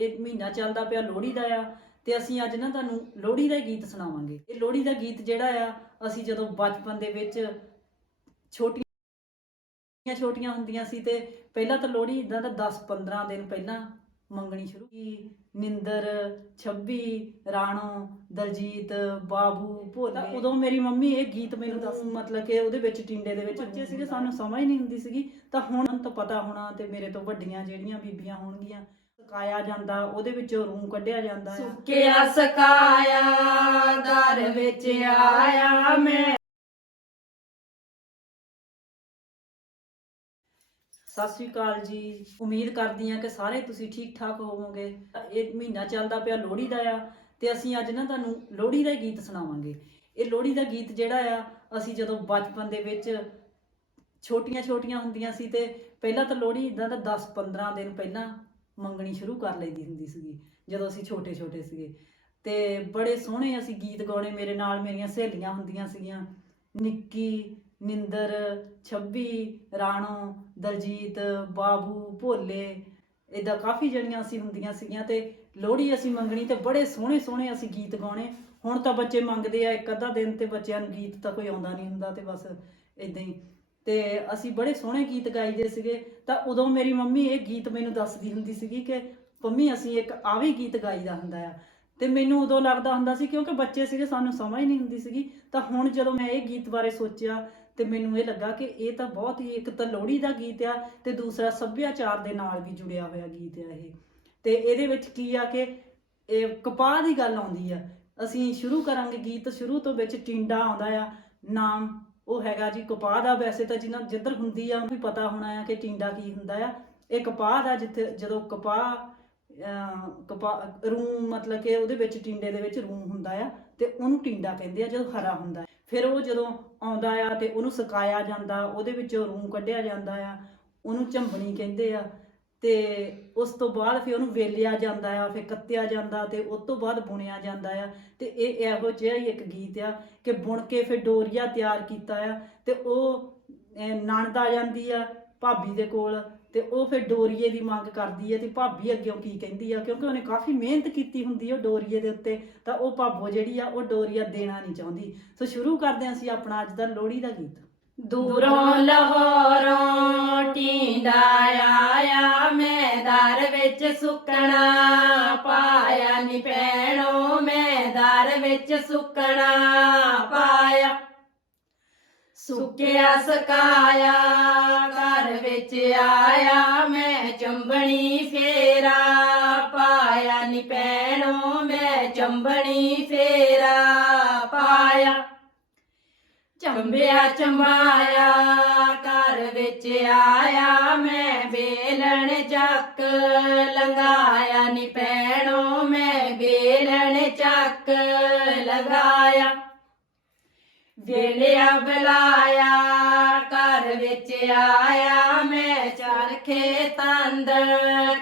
ਇਹ ਮਹੀਨਾ ਚੱਲਦਾ ਪਿਆ ਲੋਹੜੀ ਦਾ ਆ ਤੇ ਅਸੀਂ ਅੱਜ ਨਾ ਤੁਹਾਨੂੰ ਲੋਹੜੀ ਦਾ ਗੀਤ ਸੁਣਾਵਾਂਗੇ। ਇਹ ਲੋਹੜੀ ਦਾ ਗੀਤ ਜਿਹੜਾ ਆ ਅਸੀਂ ਜਦੋਂ ਬਚਪਨ ਦੇ ਵਿੱਚ ਛੋਟੀਆਂ ਛੋਟੀਆਂ ਹੁੰਦੀਆਂ ਸੀ ਤੇ ਪਹਿਲਾਂ ਤਾਂ ਲੋਹੜੀ ਇਦਾਂ ਦਾ 10 15 ਦਿਨ ਪਹਿਲਾਂ ਮੰਗਣੀ ਸ਼ੁਰੂ ਕੀ ਨਿੰਦਰ 26 ਰਾਣੋ ਦਲਜੀਤ ਬਾਬੂ ਭੋਲਾ। ਉਦੋਂ ਮੇਰੀ ਮੰਮੀ ਇਹ ਗੀਤ ਮੈਨੂੰ ਦੱਸ ਮਤਲਬ ਕਿ ਉਹਦੇ ਵਿੱਚ ਟਿੰਡੇ ਦੇ ਵਿੱਚ ਬੱਚੇ ਸੀਗੇ ਸਾਨੂੰ ਸਮਝ ਨਹੀਂ ਹੁੰਦੀ ਸੀਗੀ ਤਾਂ ਹੁਣ ਤਾਂ ਪਤਾ ਹੋਣਾ ਤੇ ਮੇਰੇ ਤੋਂ ਵੱਡੀਆਂ ਜਿਹੜੀਆਂ ਬੀਬੀਆਂ ਹੋਣਗੀਆਂ ਸੁਕਾਇਆ ਜਾਂਦਾ ਉਹਦੇ ਵਿੱਚੋਂ ਰੂੰ ਕੱਢਿਆ ਜਾਂਦਾ ਆ। ਸੁੱਕਿਆ ਸਕਾਇਆ ਦਰ ਵਿੱਚ ਆਇਆ ਮੈਂ। ਸਤਿ ਸ਼੍ਰੀ ਅਕਾਲ ਜੀ। ਉਮੀਦ ਕਰਦੀ ਹਾਂ ਕਿ ਸਾਰੇ ਤੁਸੀਂ ਠੀਕ ਠਾਕ ਹੋਵੋਗੇ। ਇਹ ਮਹੀਨਾ ਚੱਲਦਾ ਪਿਆ ਲੋਹੜੀ ਦਾ ਆ ਤੇ ਅਸੀਂ ਅੱਜ ਨਾ ਤੁਹਾਨੂੰ ਲੋਹੜੀ ਦਾ ਗੀਤ ਸੁਣਾਵਾਂਗੇ। ਇਹ ਲੋਹੜੀ ਦਾ ਗੀਤ ਜਿਹੜਾ ਆ ਅਸੀਂ ਜਦੋਂ ਬਚਪਨ ਦੇ ਵਿੱਚ ਛੋਟੀਆਂ ਛੋਟੀਆਂ ਹੁੰਦੀਆਂ ਸੀ ਤੇ ਪਹਿਲਾਂ ਤਾਂ ਲੋਹੜੀ ਇਦਾਂ ਦਾ 10 15 ਦਿਨ ਪਹਿਲਾਂ ਮੰਗਣੀ ਸ਼ੁਰੂ ਕਰ ਲਈਦੀ ਹੁੰਦੀ ਸੀਗੀ, ਜਦੋਂ ਅਸੀਂ ਛੋਟੇ ਛੋਟੇ ਸੀਗੇ। ਤੇ ਬੜੇ ਸੋਹਣੇ ਅਸੀਂ ਗੀਤ ਗਾਉਣੇ, ਮੇਰੇ ਨਾਲ ਮੇਰੀਆਂ ਸਹੇਲੀਆਂ ਹੁੰਦੀਆਂ ਸੀਗੀਆਂ। ਨਿੱਕੀ, ਨਿੰਦਰ 26 ਰਾਣੋ, ਦਲਜੀਤ, ਬਾਬੂ, ਭੋਲੇ ਇਦਾਂ ਕਾਫੀ ਜਣੀਆਂ ਅਸੀਂ ਹੁੰਦੀਆਂ ਸੀਗੀਆਂ ਤੇ ਲੋਹੜੀ ਅਸੀਂ ਮੰਗਣੀ ਤੇ ਬੜੇ ਸੋਹਣੇ ਸੋਹਣੇ ਅਸੀਂ ਗੀਤ ਗਾਉਣੇ। ਹੁਣ ਤਾਂ ਬੱਚੇ ਮੰਗਦੇ ਆ ਇੱਕ ਅੱਧਾ ਦਿਨ ਤੇ ਬੱਚਿਆਂ ਨੂੰ ਗੀਤ ਤਾਂ ਕੋਈ ਆਉਂਦਾ ਨਹੀਂ ਹੁੰਦਾ ਤੇ ਬਸ ਇਦਾਂ ਹੀ। ਤੇ ਅਸੀਂ ਬੜੇ ਸੋਹਣੇ ਗੀਤ ਗਾਈਦੇ ਸੀਗੇ, ਤਾਂ ਉਦੋਂ ਮੇਰੀ ਮੰਮੀ ਇਹ ਗੀਤ ਮੈਨੂੰ ਦੱਸਦੀ ਹੁੰਦੀ ਸੀਗੀ ਕਿ, ਮੰਮੀ, ਅਸੀਂ ਇੱਕ ਆਵੀ ਗੀਤ ਗਾਈਦਾ ਹੁੰਦਾ ਆ। ਤੇ ਮੈਨੂੰ ਉਦੋਂ ਲੱਗਦਾ ਹੁੰਦਾ ਸੀ ਕਿਉਂਕਿ ਬੱਚੇ ਸੀਗੇ, ਸਾਨੂੰ ਸਮਝ ਨਹੀਂ ਹੁੰਦੀ ਸੀਗੀ। ਤਾਂ ਹੁਣ ਜਦੋਂ ਮੈਂ ਇਹ ਗੀਤ ਬਾਰੇ ਸੋਚਿਆ, ਤੇ ਮੈਨੂੰ ਇਹ ਲੱਗਾ ਕਿ ਇਹ ਤਾਂ ਬਹੁਤ ਹੀ ਇੱਕ ਤਾਂ ਲੋਹੜੀ ਦਾ ਗੀਤ ਆ, ਤੇ ਦੂਸਰਾ ਸੱਭਿਆਚਾਰ ਦੇ ਨਾਲ ਵੀ ਜੁੜਿਆ ਹੋਇਆ ਗੀਤ ਆ ਇਹ। ਤੇ ਇਹਦੇ ਵਿੱਚ ਕੀ ਆ ਕਿ ਇਹ ਕਪਾਹ ਦੀ ਗੱਲ ਆਉਂਦੀ ਆ। ਅਸੀਂ ਸ਼ੁਰੂ ਕਰਾਂਗੇ ਗੀਤ, ਸ਼ੁਰੂ ਤੋਂ ਵਿੱਚ ਟਿੰਡਾ ਆਉਂਦਾ ਆ, ਨਾਮ ਉਹ ਹੈਗਾ ਜੀ, ਕਪਾਹ ਦਾ ਵੈਸੇ ਤਾਂ ਜਿੰਨਾ ਜਿੱਧਰ ਹੁੰਦੀ ਆ, ਉਹਨੂੰ ਵੀ ਪਤਾ ਹੋਣਾ ਆ ਕਿ ਟਿੰਡਾ ਕੀ ਹੁੰਦਾ ਆ। ਇਹ ਕਪਾਹ ਦਾ ਜਿੱਥੇ, ਜਦੋਂ ਕਪਾਹ ਕਪਾਹ ਰੂੰ ਮਤਲਬ ਕਿ ਉਹਦੇ ਵਿੱਚ, ਟਿੰਡੇ ਦੇ ਵਿੱਚ ਰੂੰ ਹੁੰਦਾ ਆ, ਤੇ ਉਹਨੂੰ ਟਿੰਡਾ ਕਹਿੰਦੇ ਆ, ਜਦੋਂ ਹਰਾ ਹੁੰਦਾ ਫਿਰ ਉਹ ਜਦੋਂ ਆਉਂਦਾ ਆ ਤੇ ਉਹਨੂੰ ਸੁਕਾਇਆ ਜਾਂਦਾ, ਉਹਦੇ ਵਿੱਚੋਂ ਰੂੰ ਕੱਢਿਆ ਜਾਂਦਾ ਆ, ਉਹਨੂੰ ਝੰਬਣੀ ਕਹਿੰਦੇ ਆ। ਤੇ ਉਸ ਤੋਂ ਬਾਅਦ ਫਿਰ ਉਹਨੂੰ ਵੇਲਿਆ ਜਾਂਦਾ ਆ ਫਿਰ ਕੱਤਿਆ ਜਾਂਦਾ ਤੇ ਉਸ ਤੋਂ ਬਾਅਦ ਬੁਣਿਆ ਜਾਂਦਾ ਆ। ਤੇ ਇਹ ਇਹੋ ਜਿਹਾ ਹੀ ਇੱਕ ਗੀਤ ਆ ਕਿ ਬੁਣ ਕੇ ਫਿਰ ਡੋਰੀਆ ਤਿਆਰ ਕੀਤਾ ਆ ਤੇ ਉਹ ਅਹ, ਨਣਦ ਆ ਜਾਂਦੀ ਆ ਭਾਬੀ ਦੇ ਕੋਲ ਤੇ ਉਹ ਫਿਰ ਡੋਰੀਏ ਦੀ ਮੰਗ ਕਰਦੀ ਹੈ ਤੇ ਭਾਬੀ ਅੱਗਿਓਂ ਕੀ ਕਹਿੰਦੀ ਆ ਕਿਉਂਕਿ ਉਹਨੇ ਕਾਫੀ ਮਿਹਨਤ ਕੀਤੀ ਹੁੰਦੀ ਉਹ ਡੋਰੀਏ ਦੇ ਉੱਤੇ ਤਾਂ ਉਹ ਭਾਬੋ ਜਿਹੜੀ ਆ ਉਹ ਡੋਰੀਆ ਦੇਣਾ ਨਹੀਂ ਚਾਹੁੰਦੀ। ਸੋ ਸ਼ੁਰੂ ਕਰਦੇ ਹਾਂ ਅਸੀਂ ਆਪਣਾ ਅੱਜ ਦਾ ਲੋਹੜੀ ਦਾ ਗੀਤ। ਦੂਰੋਂ ਲਾਹੌਰੋਂ ਟੀਂਡਾ ਆਇਆ, ਮੈਂ ਦਰ ਵਿੱਚ ਸੁੱਕਣਾ ਪਾਇਆ ਨੀ ਪੈਣੋ, ਮੈਂ ਦਰ ਵਿੱਚ ਸੁੱਕਣਾ ਪਾਇਆ। ਸੁੱਕਿਆ, ਸਕਾਇਆ, ਘਰ ਵਿੱਚ ਆਇਆ, ਮੈਂ ਚੰਬਣੀ ਫੇਰਾ ਪਾਇਆ ਨੀ ਪੈਣੋ, ਮੈਂ ਚੰਬਣੀ ਫੇਰਾ ਚੰਬਿਆ ਚੰਬਾਇਆ, ਘਰ ਵਿੱਚ ਆਇਆ ਮੈਂ ਬੇਲਣ ਚੱਕ ਲੰਗਾਇਆ ਨੀ ਪੈਣੋ ਮੈਂ ਬੇਲਣ ਚੱਕ ਲਗਾਇਆ ਵੇਲਿਆ ਬੁਲਾਇਆ, ਘਰ ਵਿੱਚ ਆਇਆ ਮੈਂ ਚਰਖੇ ਤੰਦ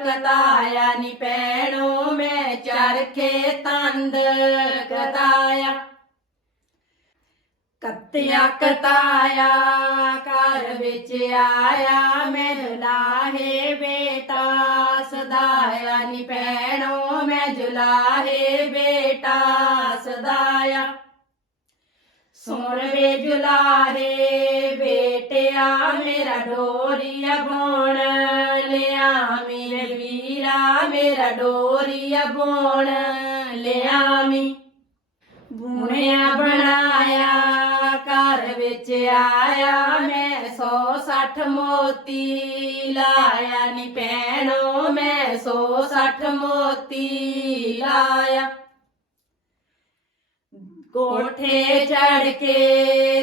ਕਤਾਇਆ ਨੀ ਪੈਣੋ ਮੈਂ ਚਰਖੇ ਤੰਦ ਕਤਾਇਆ। ਕੱਤਿਆ ਕਤਾਇਆ ਘਰ ਵਿੱਚ ਆਇਆ ਮੈਂ ਜੁਲਾਹੇ ਬੇਟਾ, ਸਦਾਇਆ ਨੀ ਪੈਣੋ ਮੈਂ ਜੁਲਾਹੇ ਬੇਟਾ, ਸਦਾਇਆ। ਸੁਣ ਵੇ ਜੁਲਾਹੇ ਬੇਟਿਆ, ਮੇਰਾ ਡੋਰੀਆ ਬੋਣ ਲਿਆ ਮੇਰੇ ਵੀਰਾ, ਮੇਰਾ ਡੋਰੀਆ ਬੋਣ ਲਿਆਮੀ ਬੁਣਿਆ ਬਣਾਇਆ ਵਿੱਚ ਮੈਂ ਸੌ ਸੱਠ ਮੋਤੀ, ਲਾਇਆ ਨੀ ਪੈਣੋ ਮੈਂ ਸੌ ਸੱਠ ਮੋਤੀ, ਲਾਇਆ। ਕੋਠੇ ਚੜ ਕੇ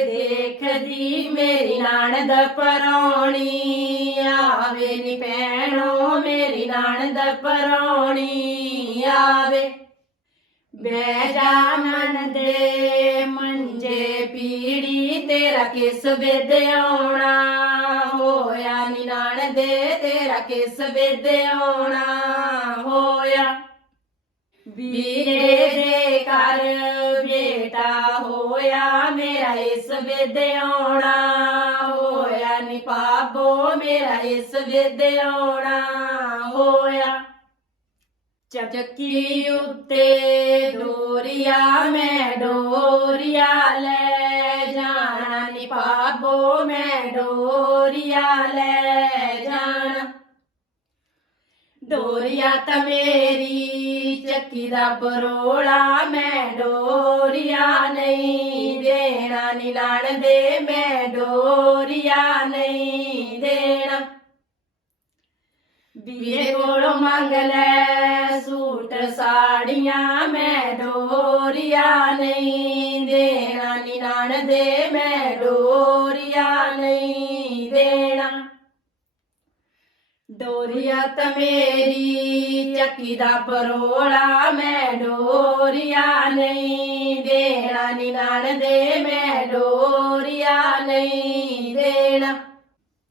ਦੇਖਦੀ ਮੇਰੀ ਨਣਦ ਪਰੌਣੀ, ਆਵੇ ਨੀ ਪੈਣੋ ਮੇਰੀ ਨਣਦ ਪਰੌਣੀ ਆਵੇ। ਬਹਿ ਜਾ ਦੇ, ਮੰਜੇ ਪੀੜੀ ਤੇਰਾ ਕਿਸ ਵਿਦ ਆਉਣਾ? ਹੋਇਆ ਨੀ ਨਾਣ ਦੇ, ਤੇਰਾ ਕਿਸ ਵਿਦ ਆਉਣਾ? ਹੋਇਆ ਵੀਰੇ ਦੇ ਘਰ, ਬੇਟਾ ਹੋਇਆ ਮੇਰਾ ਇਸ ਵਿਦ ਆਉਣਾ। ਹੋਇਆ ਨੀ ਪਾਪੋ ਮੇਰਾ ਇਸ ਵਿਦ ਆਉਣਾ। ਚੱਕੀ ਉੱਤੇ ਡੋਰੀਆ ਮੈਂ ਡੋਰੀਆ ਲੈ ਜਾਣਾ ਨੀ ਪਾਬੋ ਮੈਂ ਡੋਰੀਆ ਲੈ ਜਾਣਾ। ਡੋਰੀਆ ਤਾਂ ਮੇਰੀ ਚੱਕੀ ਦਾ ਪਰੋਲਾ ਮੈਂ ਡੋਰੀਆ ਨਹੀਂ ਦੇਣਾ ਨੀ ਲਾਣ ਦੇ ਮੈਂ ਡੋਰੀਆ ਨਹੀਂ ਦੇਣਾ। ਵੀਰੇ ਕੋਲੋਂ ਮੰਗ ਲੈ ਸੂਟ ਸਾੜੀਆਂ ਮੈਂ ਡੋਰੀਆ ਨਹੀਂ ਦੇਣਾ, ਨੀ ਨਾਣ ਦੇ ਮੈਂ ਡੋਰੀਆ ਨਹੀਂ ਦੇਣਾ। ਡੋਰੀਆ ਤਾਂ ਮੇਰੀ ਚੱਕੀ ਦਾ ਪਰੋਲਾ ਮੈਂ ਡੋਰੀਆ ਨਹੀਂ ਦੇਣਾ, ਨੀ ਨਾਣ ਦੇ ਮੈਂ ਡੋਰੀਆ ਨਹੀਂ ਦੇਣਾ।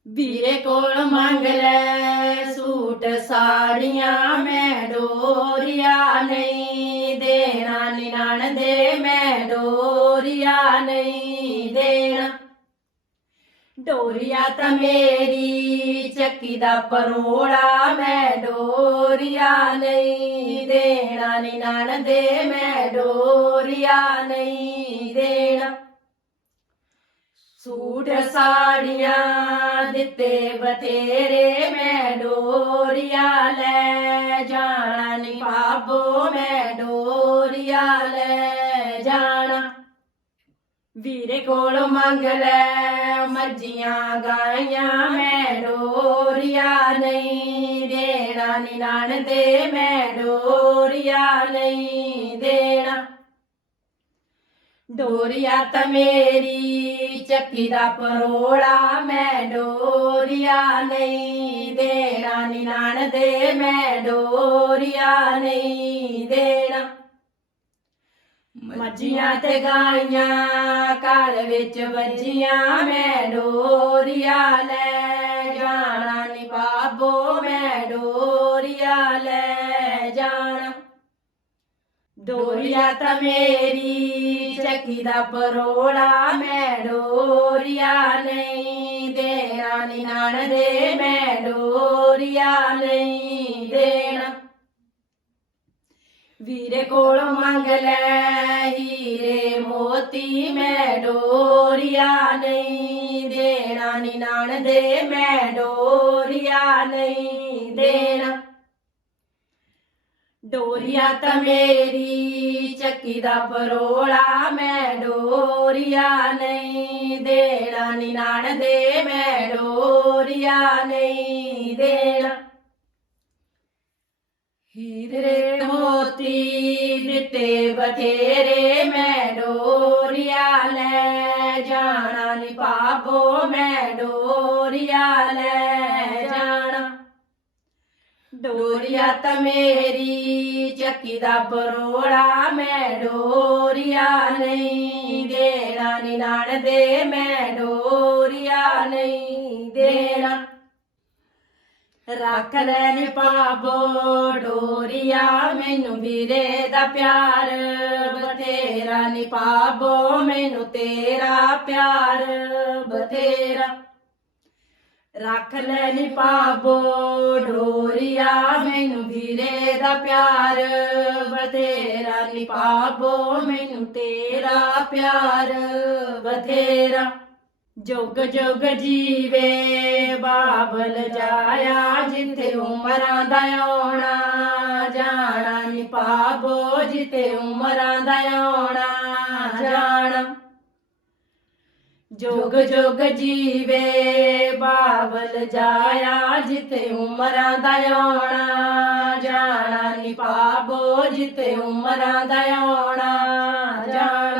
ਵੀਰੇ ਕੋਲ ਮੰਗ ਲੈ, ਸੂਟ ਸਾੜੀਆਂ ਮੈਂ ਡੋਰੀਆ ਨਹੀਂ ਦੇਣਾ, ਨਿਨਾਣ ਦੇ ਮੈਂ ਡੋਰੀਆ ਨਹੀਂ ਦੇਣਾ। ਡੋਰੀਆ ਤਾਂ ਮੇਰੀ ਚੱਕੀ ਦਾ ਪਰੋੜਾ, ਮੈਂ ਡੋਰੀਆ ਨਹੀਂ ਦੇਣਾ, ਨਿਨਾਣ ਦੇ ਮੈਂ ਡੋਰੀਆ ਨਹੀਂ ਦੇਣਾ। ਸੂਟ ਸਾੜੀਆਂ ਦਿੱਤੇ ਬਥੇਰੇ ਮੈਂ ਡੋਰੀਆ ਲੈ ਜਾਣਾ ਨੀ ਪਾਬੋ ਮੈਂ ਡੋਰੀਆ ਲੈ ਜਾਣਾ। ਵੀਰੇ ਕੋਲ ਮੰਗ ਲੈ ਮੱਝੀਆਂ ਗਾਈਆਂ ਮੈਂ ਡੋਰੀਆ ਨਹੀਂ ਦੇਣਾ, ਨੀ ਨਾਣ ਦੇ ਮੈਂ ਡੋਰੀਆ ਨਹੀਂ ਦੇਣਾ। ਡੋਰੀਆ ਤਾਂ ਮੇਰੀ, ਚੱਕੀ ਦਾ ਪਰੋੜਾ ਮੈਂ ਡੋਰੀਆ ਨਹੀਂ ਦੇਣਾ, ਨੀ ਦੇ ਮੈਂ ਡੋਰੀਆ ਨਹੀਂ ਦੇਣਾ। ਮੱਝੀਆਂ ਤੇ ਗਾਈਆਂ, ਘਰ ਵਿੱਚ ਵੱਜੀਆਂ, ਮੈਂ ਡੋਰੀਆ ਲੈ ਜਾਣਾ, ਨੀ ਬਾਬੋ ਮੈਂ ਡੋਰੀਆ ਲੈ ਜਾਣਾ। ਡੋਰੀਆ ਤਾਂ ਮੇਰੀ ਚੱਕੀ ਦਾ ਪਰੋੜਾ ਮੈਂ ਡੋਰੀਆ ਨਹੀਂ ਦੇਣਾ, ਨੀ ਨਾਣ ਦੇ ਮੈਂ ਨਹੀਂ ਦੇਣਾ। ਵੀਰੇ ਕੋਲੋਂ ਮੰਗ ਲੈ, ਹੀਰੇ ਮੋਤੀ ਮੈਂ ਡੋਰੀਆ ਨਹੀਂ ਦੇਣਾ, ਨੀ ਨਾਣ ਦੇ ਮੈਂ ਡੋਰੀਆ ਨਹੀਂ ਦੇਣਾ। ਡੋਰੀਆ ਤਾਂ ਮੇਰੀ, ਚੱਕੀ ਦਾ ਪਰੋਲਾ ਮੈਂ ਡੋਰੀਆ ਨਹੀਂ ਦੇਣਾ, ਨੀ ਨਾਣ ਦੇ ਮੈਂ ਡੋਰੀਆ ਨਹੀਂ ਦੇਣਾ। ਹੀਰੇ ਮੋਤੀ ਦਿੱਤੇ ਬਥੇਰੇ ਮੈਂ ਡੋਰੀਆ ਲੈ, ਜਾਣਾ ਨੀ ਪਾਬੋ ਮੈਂ ਡੋਰੀਆ ਲੈ। ਡੋਰੀਆ ਤਾਂ ਮੇਰੀ, ਚੱਕੀ ਦਾ ਪਰੋੜਾ ਮੈਂ ਡੋਰੀਆ ਨਹੀਂ, ਦੇਣਾ ਨੀ ਨਾਣ ਦੇ ਮੈਂ ਡੋਰੀਆ ਨਹੀਂ, ਦੇਣਾ। ਰੱਖ ਲੈ ਨੀ ਪਾਬੋ ਡੋਰੀਆ ਮੈਨੂੰ ਵੀਰੇ ਦਾ ਪਿਆਰ, ਬਥੇਰਾ ਨੀ ਪਾਬੋ ਮੈਨੂੰ ਤੇਰਾ ਪਿਆਰ, ਬਥੇਰਾ। ਰੱਖ ਲੈ ਨੀ ਪਾਬੋ ਡੋਰੀਆ ਮੈਨੂੰ ਵੀਰੇ ਦਾ ਪਿਆਰ। ਬਥੇਰਾ ਨੀ ਪਾਬੋ ਮੈਨੂੰ ਤੇਰਾ ਪਿਆਰ। ਬਥੇਰਾ ਜੁਗ ਜੁਗ ਜੀਵੇ, ਬਾਬਲ ਜਾਇਆ ਜਿੱਥੇ ਉਮਰਾਂ ਦਾ ਆਉਣਾ। ਜਾਣਾ ਨੀ ਪਾਬੋ ਜਿੱਥੇ ਉਮਰਾਂ ਦਾ ਆਉਣਾ। ਜੁਗ ਜੁਗ ਜੀਵੇ, ਬਾਬਲ ਜਾਇਆ ਜਿੱਥੇ ਉਮਰਾਂ ਦਾ ਆਉਣਾ, ਜਾਣਾ ਨੀ ਪਾਬੋ ਜਿੱਥੇ ਉਮਰਾਂ ਦਾ ਆਉਣਾ, ਜਾਣਾ